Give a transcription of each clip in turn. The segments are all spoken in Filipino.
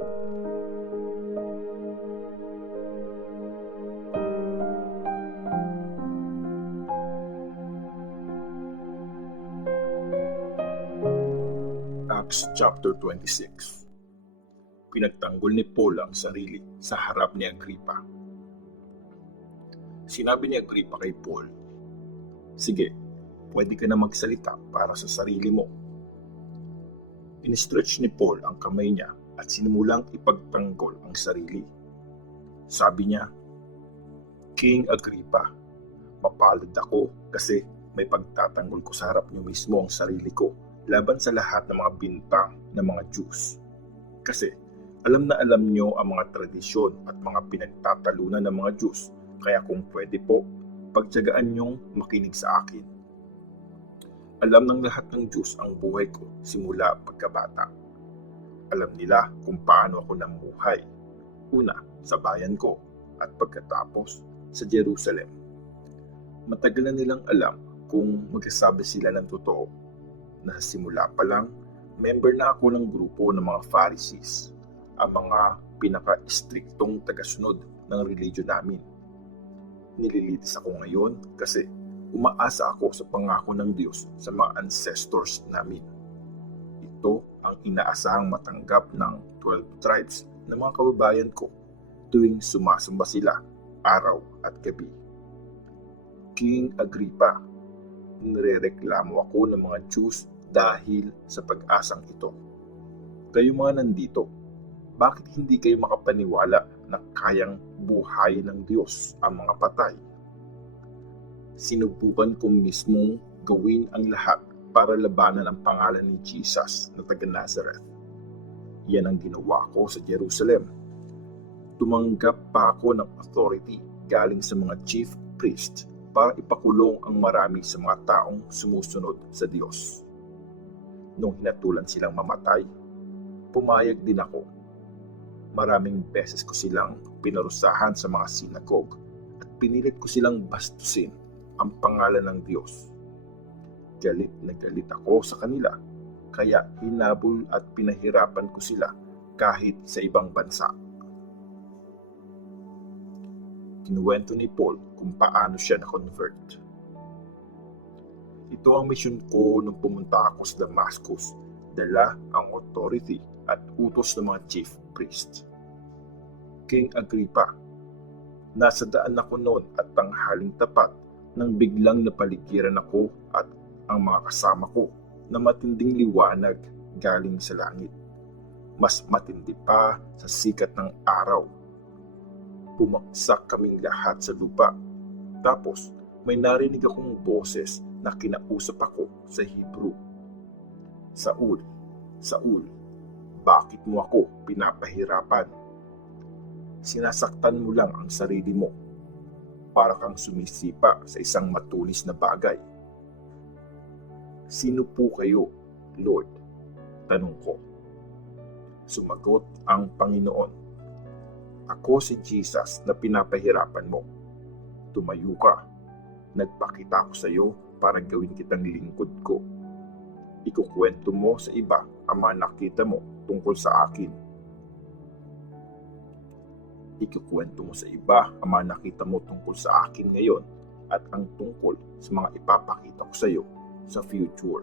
Acts chapter 26. Pinagtanggol ni Paul ang sarili sa harap ni Agrippa. Sinabi ni Agrippa kay Paul, "Sige, pwede ka na magsalita para sa sarili mo." In-stretch ni Paul ang kamay niya at sinimulang ipagtanggol ang sarili. Sabi niya, "King Agrippa, mapalad ako kasi may pagtatanggol ko sa harap niyo mismo ang sarili ko laban sa lahat ng mga bintang ng mga Diyos. Kasi alam na alam niyo ang mga tradisyon at mga pinagtatalunan ng mga Diyos, kaya kung pwede po, pagtiyagaan niyong makinig sa akin. Alam ng lahat ng Diyos ang buhay ko simula pagkabata. Alam nila kung paano ako namuhay, una sa bayan ko at pagkatapos sa Jerusalem. Matagal na nilang alam kung magsasabi sila ng totoo, na sa simula pa lang, member na ako ng grupo ng mga Pharisees, ang mga pinaka-istriktong tagasunod ng religion namin. Nililitis ako ngayon kasi umaasa ako sa pangako ng Diyos sa mga ancestors namin. Ito ang inaasahang matanggap ng 12 tribes ng mga kababayan ko tuwing sumasamba sila araw at gabi. King Agrippa, nirereklamo ako ng mga Diyos dahil sa pag-asang ito. Kayo mga nandito, bakit hindi kayo makapaniwala na kayang buhayin ng Diyos ang mga patay? Sinubukan ko mismong gawin ang lahat para labanan ang pangalan ni Jesus na taga Nazareth. Yan ang ginawa ko sa Jerusalem. Tumanggap pa ako ng authority galing sa mga chief priest para ipakulong ang marami sa mga taong sumusunod sa Diyos. Nung hinatulan silang mamatay, pumayag din ako. Maraming beses ko silang pinarusahan sa mga sinagog at pinilit ko silang bastusin ang pangalan ng Diyos. Galit na galit ako sa kanila, kaya hinabol at pinahirapan ko sila kahit sa ibang bansa. Kinuwento ni Paul kung paano siya na-convert. Ito ang misyon ko nung pumunta ako sa Damascus, dala ang authority at utos ng mga chief priest. King Agrippa, nasa daan ako noon at tanghaling tapat nang biglang napaligiran ako at ang mga kasama ko na matinding liwanag galing sa langit. Mas matindi pa sa sikat ng araw. Pumaksak kaming lahat sa lupa. Tapos may narinig akong boses na kinausap ako sa Hebrew. Saul, Saul, bakit mo ako pinapahirapan? Sinasaktan mo lang ang sarili mo. Para kang sumisipa sa isang matulis na bagay. Sino po kayo, Lord? Tanong ko. Sumagot ang Panginoon. Ako si Jesus na pinapahirapan mo. Tumayo ka. Nagpakita ko sa iyo para gawin kitang lingkod ko. Ikukwento mo sa iba ang mga nakita mo tungkol sa akin. Ikukwento mo sa iba ang mga nakita mo tungkol sa akin ngayon at ang tungkol sa mga ipapakita ko sa iyo sa future.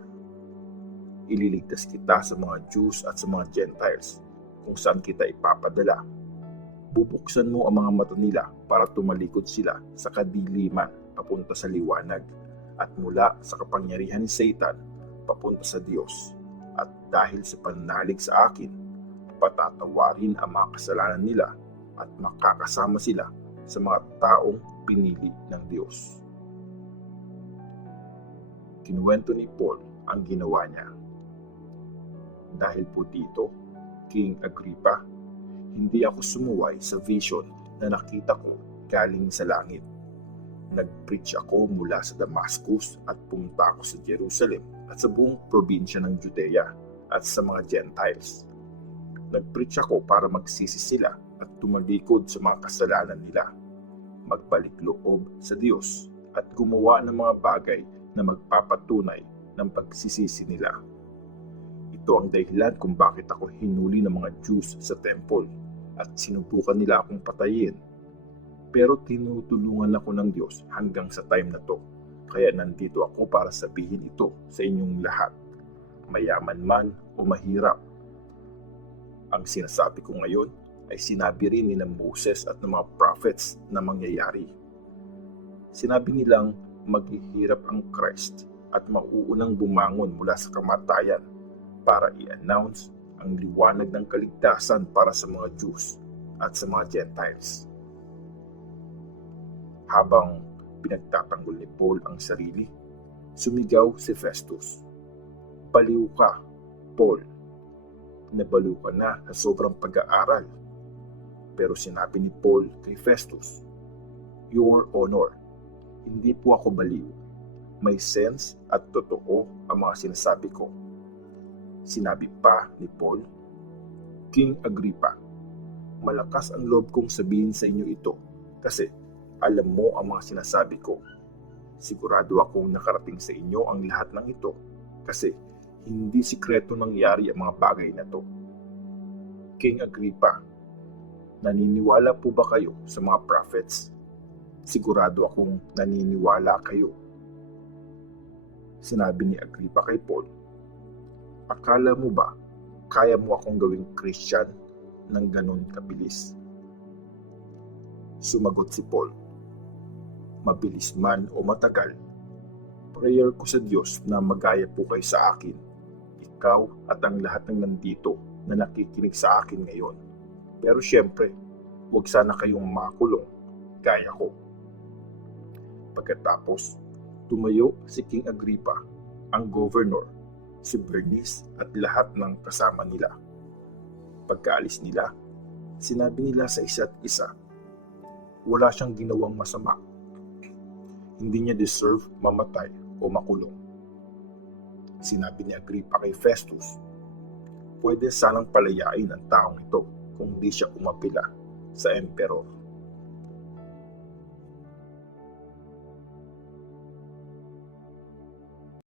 Ililigtas kita sa mga Jews at sa mga Gentiles kung saan kita ipapadala. Bubuksan mo ang mga mata nila para tumalikod sila sa kadiliman papunta sa liwanag at mula sa kapangyarihan ni Satan papunta sa Diyos. At dahil sa pananalig sa akin, patatawarin ang mga kasalanan nila at makakasama sila sa mga taong pinili ng Diyos. Kinuwento ni Paul ang ginawa niya. Dahil po dito, King Agrippa, hindi ako sumuway sa vision na nakita ko galing sa langit. Nag-preach ako mula sa Damascus at pumunta ako sa Jerusalem at sa buong probinsya ng Judea at sa mga Gentiles. Nag-preach ako para magsisi sila at tumalikod sa mga kasalanan nila, magbalik loob sa Diyos at gumawa ng mga bagay na magpapatunay ng pagsisisi nila. Ito ang dahilan kung bakit ako hinuli ng mga Jews sa temple at sinubukan nila akong patayin. Pero tinutulungan ako ng Diyos hanggang sa time na to. Kaya nandito ako para sabihin ito sa inyong lahat, mayaman man o mahirap. Ang sinasabi ko ngayon ay sinabi rin ni Moses at ng mga prophets na mangyayari. Sinabi nilang maghihirap ang Christ at mauunang bumangon mula sa kamatayan para i-announce ang liwanag ng kaligtasan para sa mga Jews at sa mga Gentiles. Habang pinagtatanggol ni Paul ang sarili, sumigaw si Festus, "Baliw ka, Paul. Nabaliw ka na sa sobrang pag-aaral." Pero sinabi ni Paul kay Festus, "Your Honor, hindi po ako baliw. May sense at totoo ang mga sinasabi ko." Sinabi pa ni Paul, "King Agrippa, malakas ang loob kong sabihin sa inyo ito kasi alam mo ang mga sinasabi ko. Sigurado akong nakarating sa inyo ang lahat ng ito kasi hindi sikreto nangyari ang mga bagay na to. King Agrippa, naniniwala po ba kayo sa mga prophets? Sigurado akong naniniwala kayo." Sinabi ni Agrippa kay Paul, "Akala mo ba kaya mo akong gawing Christian ng ganon kabilis?" Sumagot si Paul, "Mabilis man o matagal, prayer ko sa Diyos na magaya po kayo sa akin, ikaw at ang lahat ng nandito na nakikinig sa akin ngayon. Pero syempre, huwag sana kayong makulong gaya ko." Pagkatapos, tumayo si King Agrippa, ang governor, si Bernice at lahat ng kasama nila. Pagkaalis nila, sinabi nila sa isa't isa, wala siyang ginawang masama. Hindi niya deserve mamatay o makulong. Sinabi ni Agrippa kay Festus, pwede sanang palayain ang taong ito kung di siya umapila sa emperor.